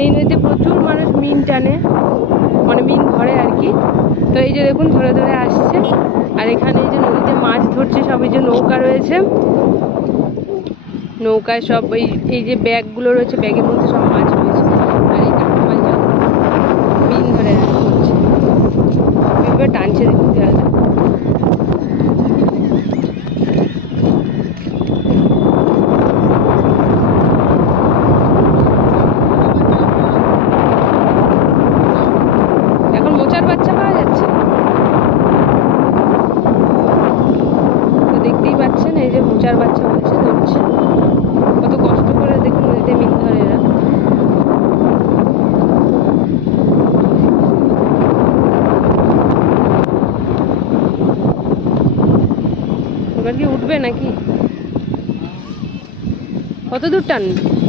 এই নদীতে প্রচুর মানুষ মিন টানে, মানে মিন ধরে আর কি। তো এই যে দেখুন ধরে ধরে আসছে। আর এখানে এই যে নদীতে মাছ ধরছে সব, এই যে নৌকা রয়েছে, নৌকায় সব এই যে ব্যাগগুলো রয়েছে, ব্যাগের মধ্যে সব মাছ রয়েছে। আর এই কাকিমা মিন ধরে ধরছে, এবার টানছে দেখুন জালটা। এখন মোচার বাচ্চা পাওয়া যাচ্ছে, তো দেখতেই পাচ্ছেন এই যে মোচার বাচ্চা বলছে ধরছে। কত কষ্ট করে দেখুন নদীতে মিন ধরে এরা। এবার কি উঠবে নাকি? কত দূর টানবে?